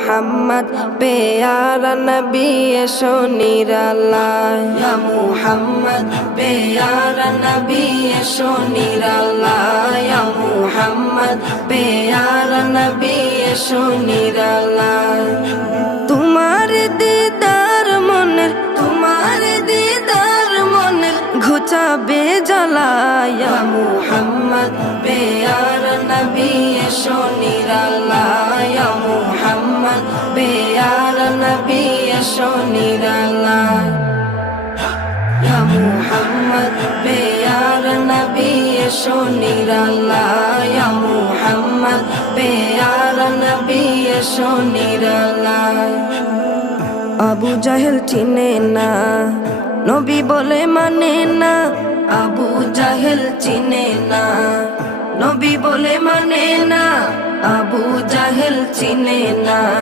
মুহাম্মদ প্যারা নবী এসো নিরালায় ইয়া মুহাম্মদ প্যারা নবী এসো নিরালায় ইয়া মুহাম্মদ প্যারা নবী এসো নিরালায় তোমার দিদার মনের ঘুচাবে জ্বালায় ইয়া মুহাম্মদ প্যারা নবী এসো নিরালায় ইয়া মুহাম্মদ প্যারা নবী এসো নিরালায় ইয়া মুহাম্মদ প্যারা নবী এসো নিরালায় ইয়া মুহাম্মদ প্যারা নবী এসো নিরালায় আবু জাহেল চিনে না নবী বলে মানে না আবু জাহেল চিনে না নবী বলে মানে না আবু জাহেল চিনে না